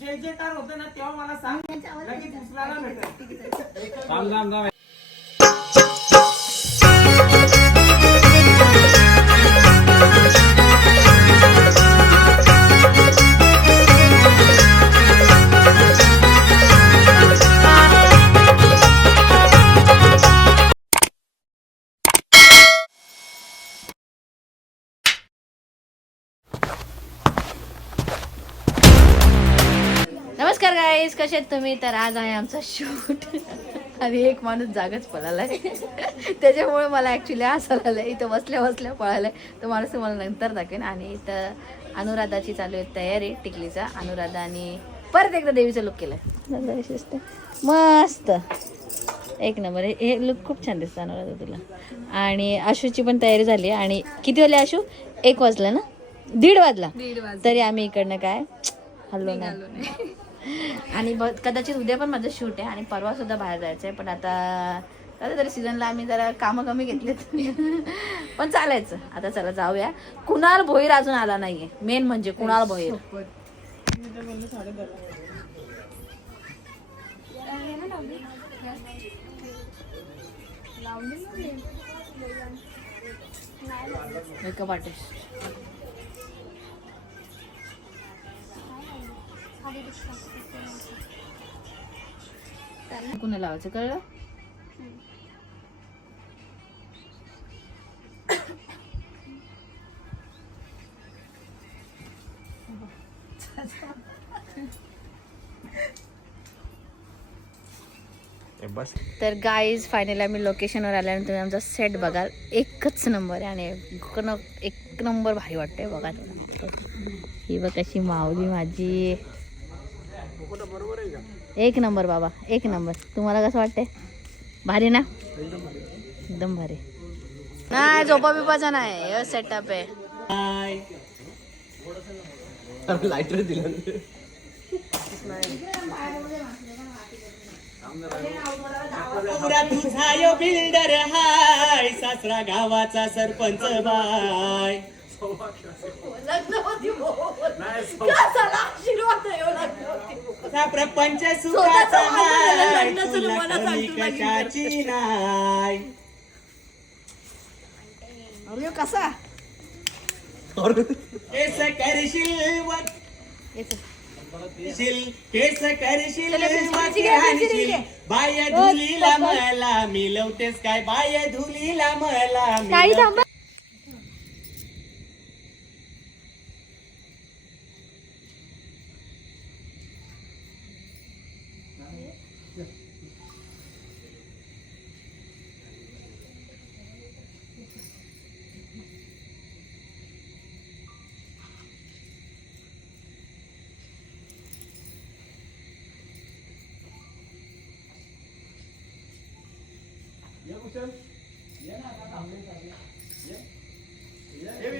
जे जे कार होतं ना तेव्हा मला सांग. लगेच उचलायला भेटेल. नमस्कार गाईस कसे आहेत तुम्ही? तर आज आहे आमचा शूट आणि एक माणूस जागच पळालाय. त्याच्यामुळे मला ॲक्च्युली हसायला आलंय. इथं बसल्या बसल्या पळालाय. तो माणूस तुम्हाला नंतर दाखवेन. आणि इथं अनुराधाची चालू आहे तयारी टिकलीचा. अनुराधा आणि परत एकदा देवीचा लुक केलाय. मस्त. एक नंबर हे- हे लुक खूप छान दिसतं अनुराधा तुला. आणि आशूची पण तयारी झाली आणि किती वाजले आशू? एक वाजला ना? दीड वाजला. तरी आम्ही इकडनं काय? हल्लो नाही. आणि कदाचित उद्या पण माझं शूट आहे आणि परवा सुद्धा बाहेर जायचं आहे पण आता आता तरी सीझनला आम्ही जरा कामं कमी घेतलेत पण चालायचं. आता चला जाऊया. कुणाल भोईर अजून आला नाहीये. मेन म्हणजे कुणाल भोईर. मेकअप आर्टिस्ट कुणा लावायचं कळलं? बस. तर गाईज फायनली आम्ही लोकेशनवर आल्यानंतर तुम्ही आमचा सेट बघाल. एकच नंबर आहे आणि एक नंबर भारी वाटते बघा. ही बघ कशी माऊली माझी. एक नंबर बाबा एक नंबर. तुम्हाला कसं वाटते भारी ना? एकदम भारी. नाही झोपा बिपाचा नाही. सेटअप आहे. लायटर दिलं. पुरा तुझा यो बिल्डर हाय सासरा गावाचा सरपंच बाय लग्नवती का झाला आशीर्वाद आहे हो चा प्रपंच सुखाचा हाय तुला कमी कशाची नाय अरे कसा? केस करशील करशील केस करशील आणशील. बाय धुलीला मला मिलवतेस काय? बाय धुलीला मला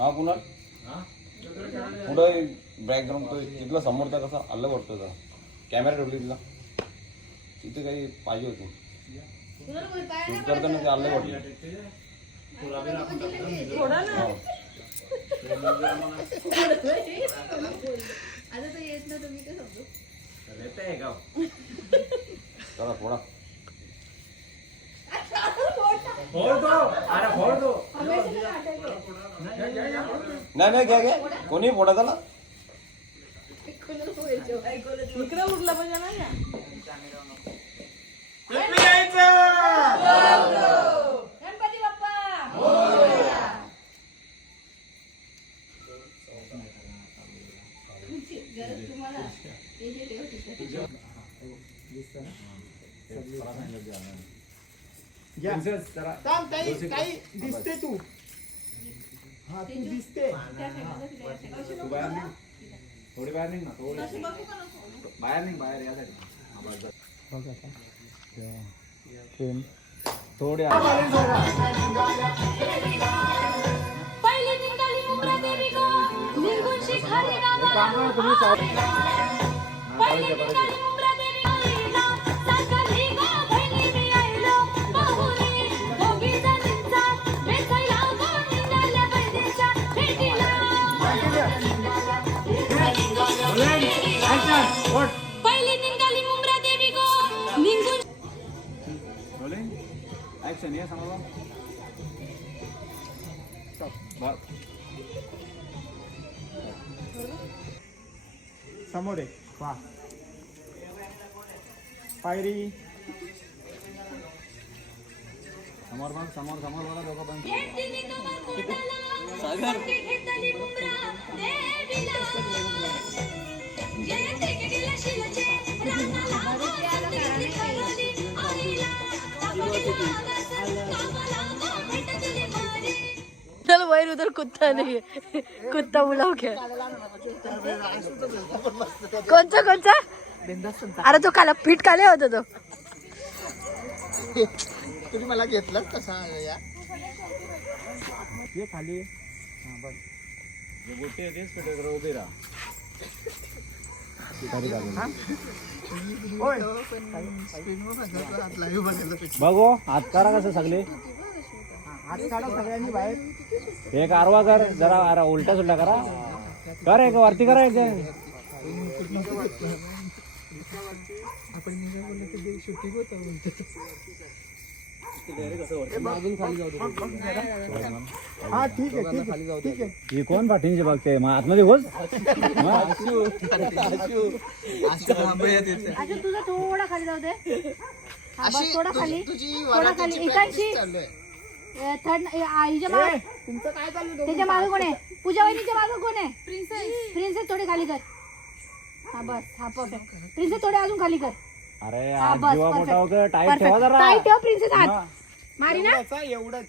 हा पुन्हा? पुढं बॅकग्राऊंड तो तिथला समोरचा कसा अलग वाटतो जरा. कॅमेरा ठेवली तिला. तिथे काही पाहिजे होती. शूट करताना ते अलग वाटलं. हा. चला थोडा नाही नाही घ्या घ्या कोणी फोडा त्याला गणपती बाप्पा गरज तुम्हाला थांब, ताई ताई दिसते तू. हा तू दिसते. थोडी बाहेर निघ ना थोडी. बाहेर निघ बाहेर यासाठी थोडे पहिले निघाली मुंब्रा देवी गो. निघून शिखारी गावाला पहिले निघाली मुंब्रा ऍक्शन ये समजा समोर आहे वा पायरी समोर बघ समोर समोर बघा दोघं पण गेला शिलाचे चल वैर उधर कुत्ता नाही कुत्ता बुलाव खेळ कोणचा कोणचा अरे तो काला पीठ काले होता तो। तुम्ही मला घेतलं कसा या? ये खाली हा। बघ जे गोटे आहे तेच कुठे जरा उभे राहा होय बघो हात करा कसं सगळे हात काढा सगळ्यांनी बाहेर एक आरवा कर जरा अरे उलटा सुलटा करा. कर एक वरती करा एक हा ठीक आहे ठीक आहे ठीक आहे. ही कोण पाठींची बघते? मग आतमध्ये तुझा थोडा खाली जाऊ दे. हा, थोडा खाली. थोडा खाली. थर्ड आईच्या माग तुमचं काय चालू त्याच्यामागे कोण आहे पूजा वहिनीच्या मागे कोण आहे प्रिन्सेस प्रिन्सेस थोडी खाली कर हा बस हा परफेक्ट प्रिन्सेस थोडे अजून खाली कर अरे हा बस जीवा मोठा होतं परफेक्ट टाईट ठेवा प्रिन्सेस हा. मारी ना एवढंच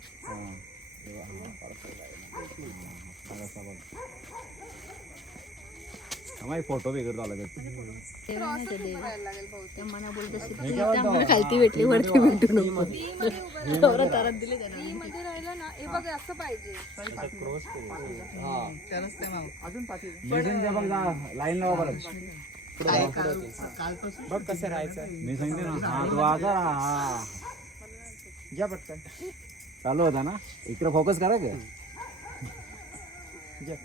एवढंच थांबा, एक फोटो बिघडतो आला खालती भेटली वरती भेटू नको अजून पाठी. बघ लाईन लावा परत. बघ कसं राहायचं? मी सांगते ना हा तू हा. करा हा घ्या पटकन. चालू होता ना? इकडे फोकस करा का.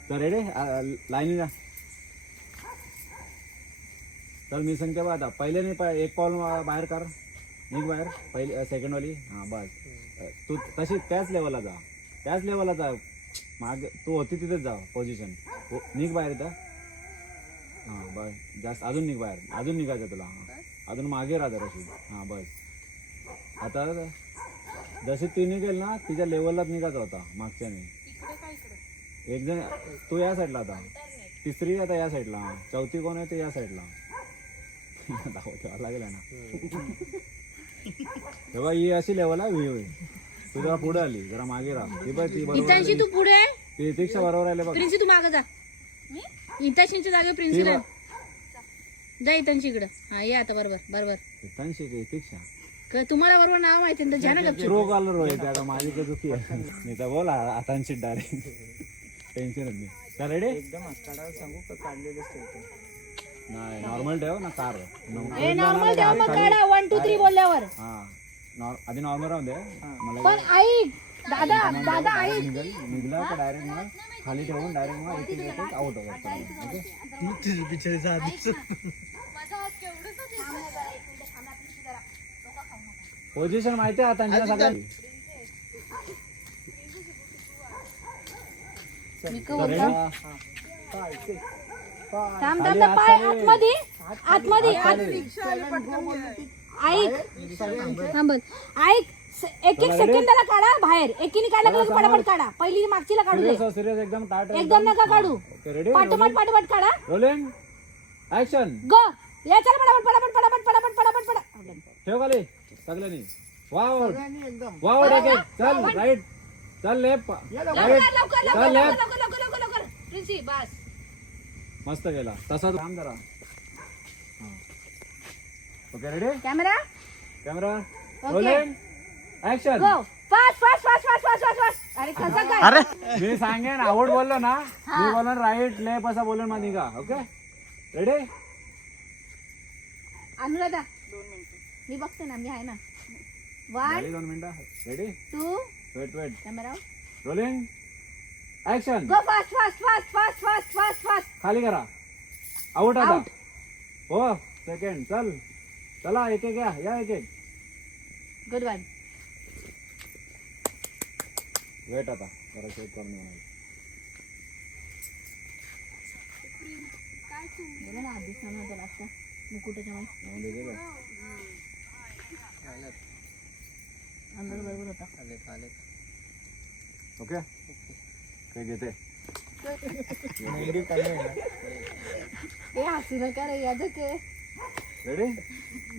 तर रेडे? लाईनीला चल मी सांगते बघ आता. पहिले नाही पा- एक पाऊल बाहेर कर. निघ बाहेर. पहिले सेकंड वाली हां बस. तू तशी त्याच लेवलला जा. त्याच लेवलला जा. माग तू होती तिथेच जा पोझिशन निघ बाहेर इथं. हां बस. जास्त अजून निघ बाहेर. अजून निघायचं तुला. हां. अजून मागे राहा जराशी. हां बस. आता जशी ती निघेल ना तिच्या लेवललाच निघायचा होता मागच्याने एक जण तो या साईडला आता. तिसरी आता या साईडला चौथी कोण आहे ते या साईडला दाखव ठेवा लागेल ना तेव्हा ही अशी लेवल आहे ही होय तू जरा पुढे आली जरा मागे राहा. ती बघ ती बरोबर इतांशी आली. तू पुढे? आहे ती दीक्षा बरोबर आले बघ. प्रिन्सी तू मागे जा. इताशींच्या जागे ती प्रिन्सी बघ. जा इतांशी इकडं. हा ये आता बरोबर बरोबर. तिथांशी की दीक्षा क- तुम्हाला बरोबर नाव माहिती आहे ना, तर ज्या ना गपचूप. प्रो कॉलर होय त्या माझी काही चुकी आहे. मी तर बोला आतांशी डायरेक्ट. टेन्शन नाही. रेडी एकदम सांगू का काढलेलंच ठेवतो नाही नॉर्मल ठेव ना कार ए नॉर्मल ठेवा मग काढा वन टू थ्री बोलल्यावर. हा नॉर- आधी नॉर्मल राहून दे. मला पण ऐक दादा दादा ऐक निघेल. निघला तर डायरेक्ट मग? खाली ठेवून डायरेक्ट मग एक एक आउट ओके पोझिशन माहिती आहे आता सगळ्यांनी तर ready? थांब थांब थांब, पाय आतमध्ये आतमध्ये. आत- ऐक. थांब. ऐक. एक एक सेकंदाला काढा बाहेर. एकीने काढला की लगेच पटापट काढा. पहिली मागचीला काढू दे. सिरियस सिरियस एकदम ताट एकदम नका काढू. पाठोपाठ पाठोपाठ काढा. रोलिंग ऍक्शन ग. या चला पटापट पटापट पटापट पटापट पटापट पटापट. ठेव खाली. सगळ्यांनी. वाव वाव टाके चल राईट चल लेफ्ट लवकर. लवकर चल लवकर लेफ्ट लवकर लवकर लवकर लवकर. प्रिन्सी बस. मस्त गेला तसा थांब जरा. Okay ready camera camera rolling action go fast fast fast fast fast fast fast अरे कसं काय अरे. मी सांगेन आवड बोललो ना मी बोलणार राईट लेफ्ट असं बोलून माझी का ओके रेडी अनुराधा. मी बघते ना मी आहे ना. वन दोन मिनिटं. Ready two wait wait camera rolling action go fast fast fast fast fast fast fast खाली करा. आउट आता. Out. हो सेकंड चल. चला एक एक या या एक एक. गुड वन वेट आता. जरा चेक करून येणार गेलं ना आधीच ना नव्हतं लागतं मुकुटाच्या मध्ये जाऊन दे दे बघ. अंदर बरोबर होता. ओके काय घेते ए हसू नका रे याचं के. रेडी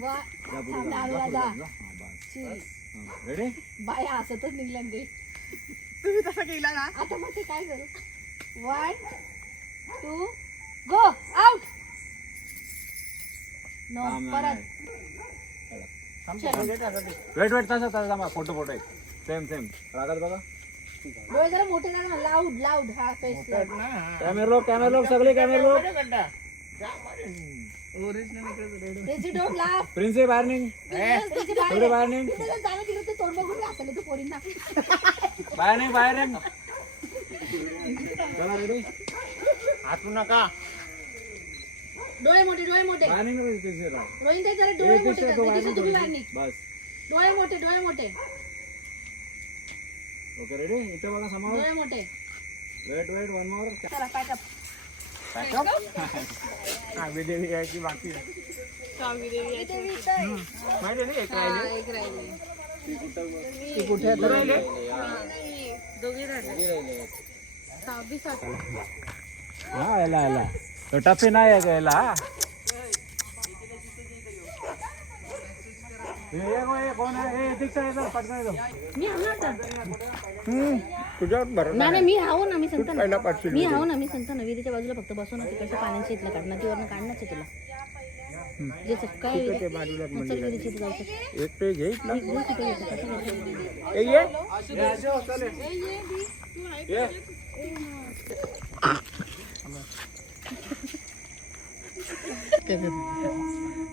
वा जा पुढे थांब जा, ना, जा अनुराधा. पुढे जा. हा, बस. शी. हा, रेडी बाय हसतच निघल्या ते तुम्ही तसं केला ना? आता मग ते काय करू? One two go out no थांब परत. वेट वेट तसं तसं थांबा फोटो फोटो एक. सेम सेम रागात बघा. डोळे जरा मोठे करा ना. लाऊड लाऊड हा फेस कॅमेरा लोक कॅमेरा लोक सगळे कॅमेरा लोक डोंट लाफ प्रिन्सी बाहेर. निघ. थोडे बाहेर निघ. जाणं तिकडे ते तोंड बघून असेल तू पोरींना. बाहेर निघ बाहेर निघ. चला रेडी. हातू नका. डोळे मोठे डोळे मोठे. बाहेर निघ. रोहित जरा डोळे मोठे तुम्ही बाहेर. निघ. बस. डोळे मोठे डोळे मोठे. ओके रेडी इथे बघा समोर. डोळे मोठे. वेट वेट वन मोर चला पॅकअप हा विदेवी यायची बाकी आहे. माहिती आहे ना एक राहिले? एक राहिले. ती कुठे राहिले? हा याला याला. तो टफी नाही आहे का याला हे गो, हे कोण आहे? हे दीक्षा येतो, पटकन येतो. मी आहो ना बरं नाही नाही, मी आहो ना मी सांगतो ना पहिला पाचशे मी आहो ना मी सांगतो ना विहिरीच्या बाजूला फक्त बसून तिकडच्या पाण्याच्या इथलं काढणार ती वरनं काढणारच आहे तुला. जे काय विहिरी- ते बाजूला मग चल विहिरीच्या इथे जाऊ शकतो. एक पेज आहे इथला बघ कुठे येतं, कसं येतं. ए, ये.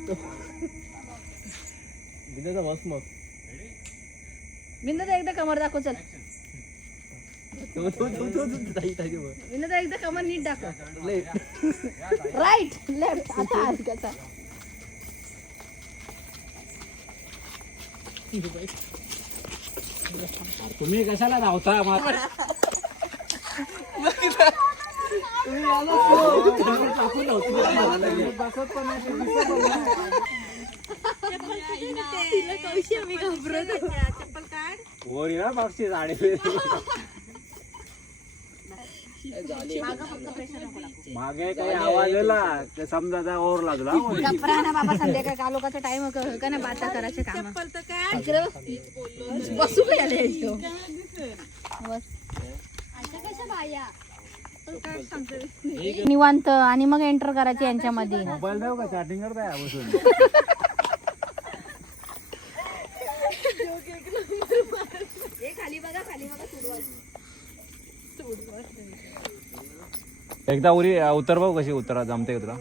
ये. बस मग. बिंदू एकदा कमर दाखव चल. बिंदू एकदा कमर नीट दाखव. राईट लेफ्ट आता आज कसा? तुम्ही कशाला धावता आम्हाला? बसत पण नाही, ते दिसत पण नाही. वर ना मागची झाडे मागे काही आवाज आला ते समजा त्या ओर लागला. ना बाबा संध्याकाळ का लोकांचा टाइम का ना बाता करायचे काम. इकडे बस. बसू का याला यायचं? बस. निवांत. आणि मग एंटर करायचे यांच्यामध्ये. मोबाईल देऊ का? चॅटिंग करताय बसून एकदा उरी उतर भाऊ कशी उतरा जमते का तुला?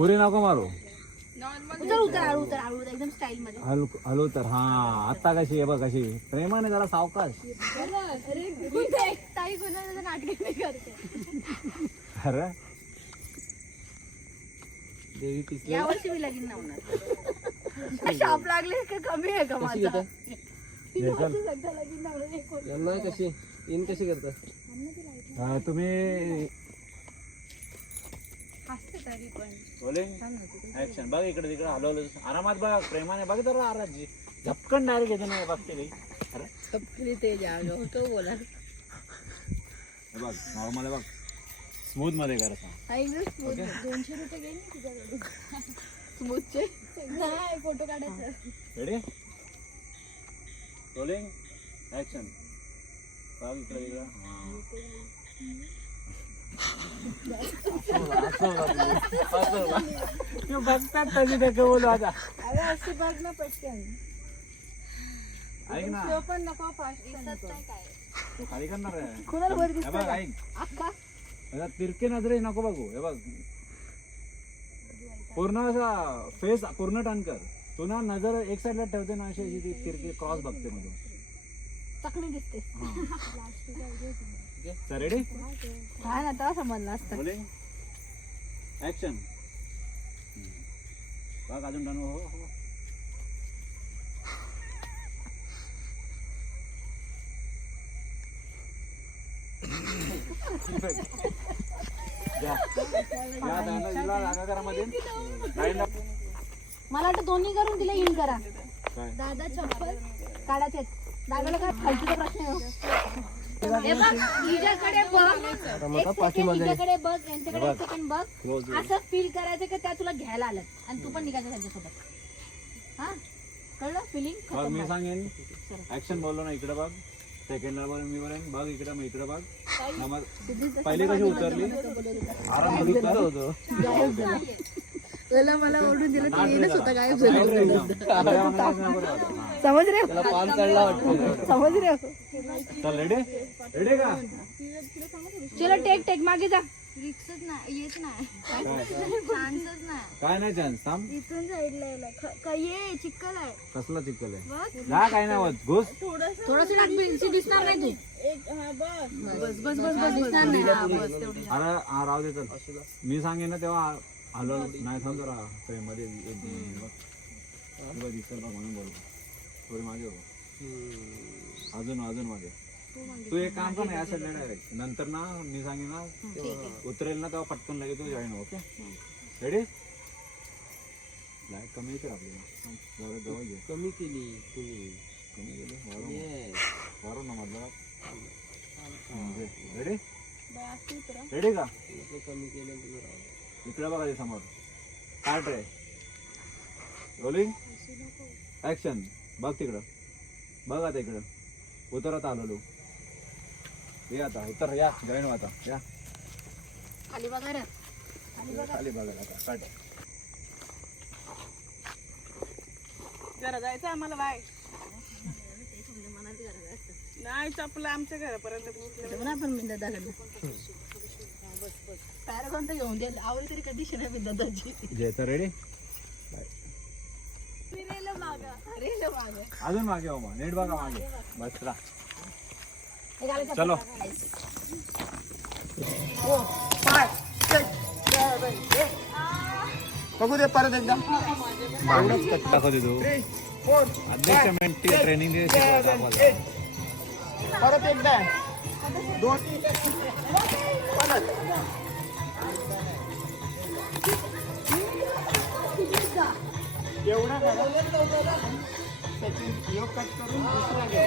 उरी नको मारू. उतर उतर हळू उतर हळू उतर, एकदम स्टाईल मध्ये. हलू हलू तर हा आता कशी आहे बघ कशी प्रेमाने जरा सावकाश. ताई कोणाला नाटक नाही करते. अरे. या वर्षी मी लगीन शॉप लागले का कमी आहे का माझा? हे चल. कशी इन कशी करता तुम्ही रोलिंग ऍक्शन बघ इकडे तिकडे हलवलं. आरामात बघ प्रेमाने बघ तर आराम झपकन डायरेक्ट येते नाही बघते काही अरे. ते होतो बोला. बघ नॉर्मल बघ. स्मूथमध्ये कर. दोनशे रुपये तुझ्याकडून. स्मूथचे नाही फोटो काढायचा. रेडी रोलिंग ऍक्शन बघ इकडे तिकडे हा. बघतात तशी ते बोलू आता अरे अशी बघ ना पटकन ऐक ना. तो पण नको फास्ट तू खाली करणार आहे. कुणाला वर हे बघ ऐक. अक्का. आता तिरके नजरे नको बघू हे बघ. पूर्ण असा फेस पूर्ण टर्न कर. तू ना नजर एक साईडला ठेवते ना अशी अशी ती तिरके क्रॉस बघते मधून. चकणी दिसते. रेडी हा ना तेव्हा समजलं असतं बोलिंग ऍक्शन बघ अजून डन हो हो या. या दादा, हिला जागा करा मध्ये. Line up. मला वाटतं दोन्ही करून तिला इन करा काय? दादा चप्पल काढायचे दादाला काय फालतूचा प्रश्न आहे हो. बघ बघ. बघ यांच्याकडे एक सेकंड बघ. Close. असं फील करायचं की त्या तुला घ्यायला आलं आणि तू पण निघायचं त्यांच्यासोबत. हा? कळलं? फिलिंग बघ मी सांगेन. ऍक्शन बोललो ना इकडे बघ. सेकंडला बोल मी बोलेन. बघ इकडे मग इकडे बघ. पहिली कशी उतरली? आराम होतो त्याला मला ओढून दिलं. समज रे. समज रे. चल टेक टेक मागे जा. रिक्सच नाही येत नाही. काय चान्सच नाही. काय नाही चान्स थांब. इथून साईडला यायला. ये चिक्कल आहे. कसला चिकल आहे? जा काय नाही होत. घुस. थोडस दिसणार नाही तू. हा बस. बस बस बस बस दिसणार नाही हा, बस. तेवढी अरे हा राहू दे चल. मी सांगेन ना तेव्हा हॅलो नाही थांब जरा मध्ये एक दिसेल म्हणून बोलतो थोडी मागे हो अजून अजून मागे तू एक काम कर ना या साईडला डायरेक्ट नंतर ना मी सांगेन ना उतरेल ना तेव्हा पटकन लगेच तू जॉईन ओके रेडी लाईट कमी येते आपल्याला जरा जवळ घे कमी केली तुम्ही कमी गेली वाढव. वाढव ना मधला रेडी रेडी का कमी केलं राव. इकडे बघा ते समोर. स्टार्ट आहे. रोलिंग ऍक्शन बघ तिकडं. बघ आता इकडं. उतर आता आलो ये आता उतर या. जॉईन हो आता. या. खाली बघा रे. खाली बघा. आता स्टार्ट जरा जायचं आम्हाला बाय नाही चपलं आमच्या घरापर्यंत आपण मी दादाकडे पॅरागॉन तर घेऊन दे. आवडी तरी कधी नाही मी दादाची जयचा रेडी अरे ले मागं. अजून मागे हो मग. नीट बघा मागे. बस रा. चलो. बघू दे परत एकदा. दाखव दे अध्यक्ष मेंटी ट्रेनिंग परत एकदा. दोन. एवढा करा त्याची योग कट करून दुसरा घ्या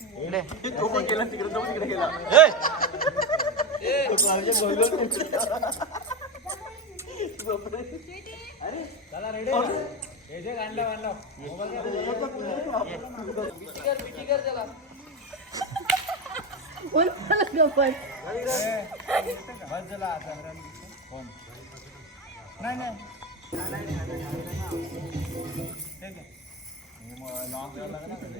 इकडे तो पण गेला चला तो पण तिकडे गेला बोल मला गप्पा. नाही नाही ठीक आहे ठीक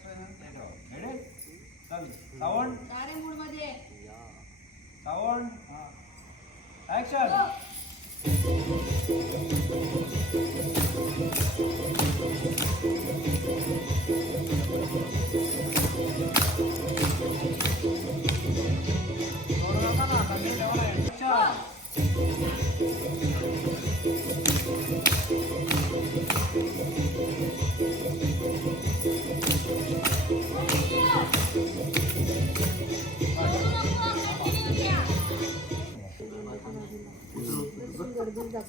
चल सावंत सावंत ऍक्शन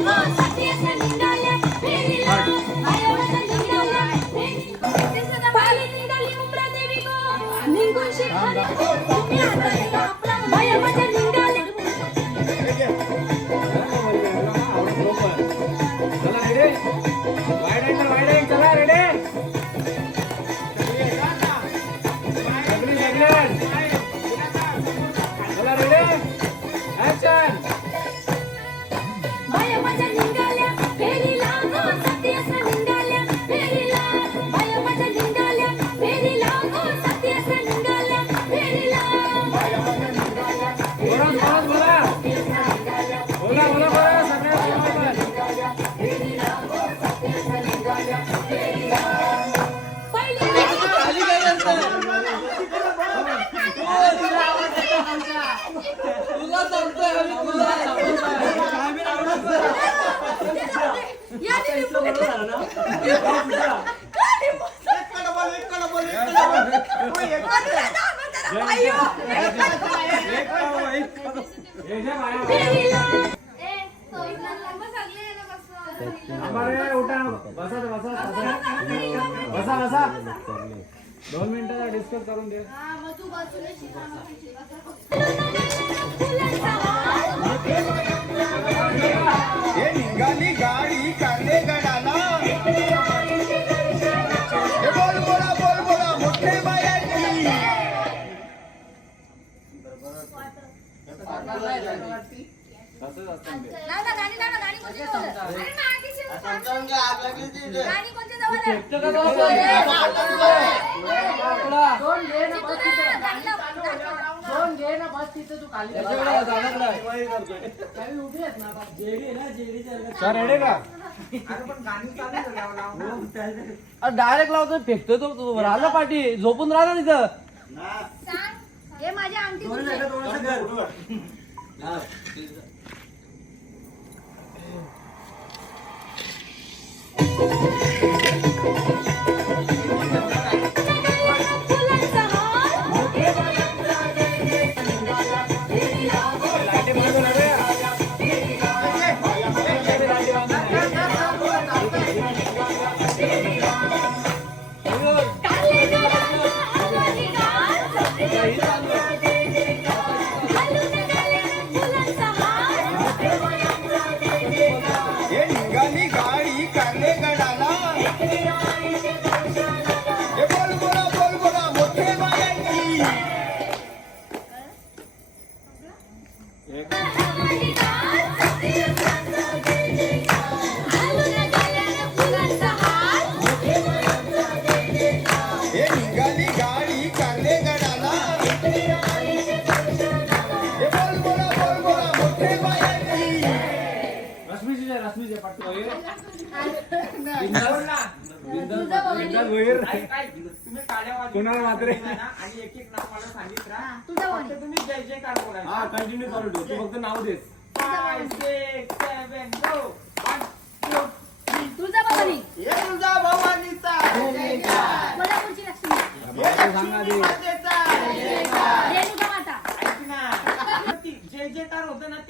गो सतीचं निघाल्या फेरीला बायावाच्या डिस्कस करून दे हे डायरेक्ट लावतो फेकतो तो- तो राहिला पाठी. झोपून राहिला तिथं. हे माझ्या आमटी फुलांचा हार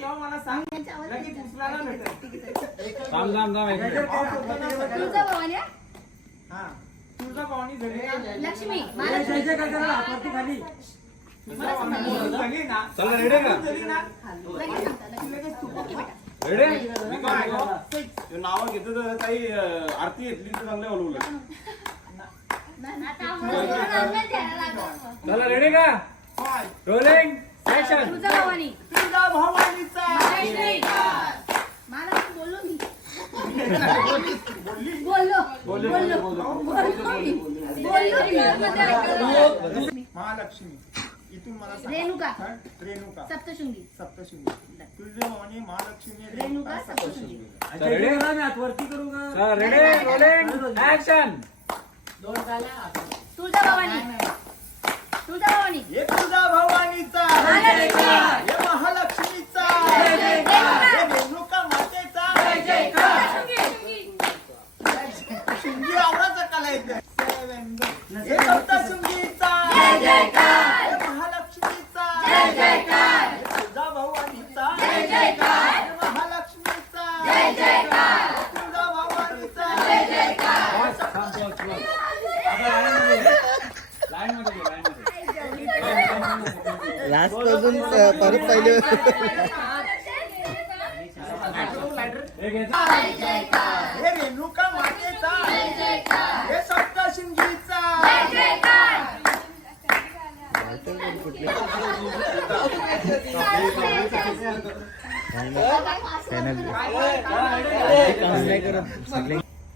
तेव्हा मला सांग लगेच उचलायला भेटेल थांब थांब थांब एक मिनिट. तुझा भवानी हा? हा तुझा पाहुणी झाली ना लक्ष्मी महालक्ष्मी झाली ना चला रेडी का झाली ना लगेच सांगता, लगेच. रेडी नाव घेतो तर काही अं, आरती घेतली तर चांगलं बोलवलं आता आम्हाला रांगण द्यायला लागलं. चला रेडी का रोलिंग भवानी तुझा भवानीचा महालक्ष्मी महालक्ष्मी बोललो मी. बोललो. बोललो. बोललो. मी. बोललो मी. महालक्ष्मी. इथून मला सांग. रेणुका. रेणुका. सप्तशृंगी. सप्तशृंगी. तुझे भवानी महालक्ष्मी रेणुका सप्तशृंगी. रेडी? चला ready? Rolling action Tulja Bhavani Tulja Bhavani हे तुझा भवानीचा महालक्ष्मी. हे महालक्ष्मीचा जय जय जय. हे रेणुका मातेचा सप्तशृंगी. शिंगी आवराचा कला येते हे सप्तशृंगीचा जय जयकार. हे महालक्ष्मीचा जय जयकार. हे तुझा भवानीचा जय जयकार. हे महालक्ष्मीचा जय जयकार. हे तुझा भवानीचा जय जयकार. लाईन मध्ये घे, लाईन मध्ये लास्टपासून परत पहिले हे घे. जय जयकार. हे रेणुका मातेचा जय जयकार. हे सप्तशृंगीचा जय जयकार.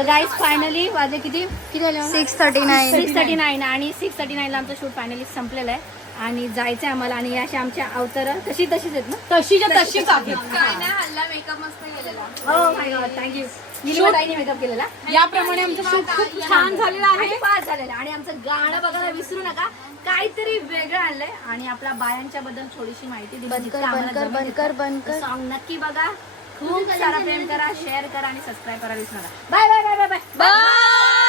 तर गाईज फायनली वाजे किती? किती six thirty nine six thirty nine आणि सिक्स थर्टी नाईनला आमचं शूट फायनली संपलेलं आहे. आणि जायचं आहे आम्हाला आणि अशा आमच्या अवतार तशी तशीच आहेत ना? तशीच्या तशीच काय नाही हल्ला मेकअप मस्त केलेला. हो माय गॉड थँक्यू निलिमाताईने मेकअप केलेला. याप्रमाणे आमचं शूट खूप छान झालेलं आहे. पास झालेलं आणि आमचं गाणं बघायला विसरू नका. काहीतरी वेगळं आणलंय आणि आपल्या बायांच्या बद्दल थोडीशी माहिती दिली बंद कर, जितकं आम्हाला बंद कर, जमेल बंद कर, बंद तितकं. कर. सॉन्ग नक्की बघा. खूप सारा प्रेम करा शेअर करा आणि सबस्क्राईब करा विसरू नका. Bye bye bye bye bye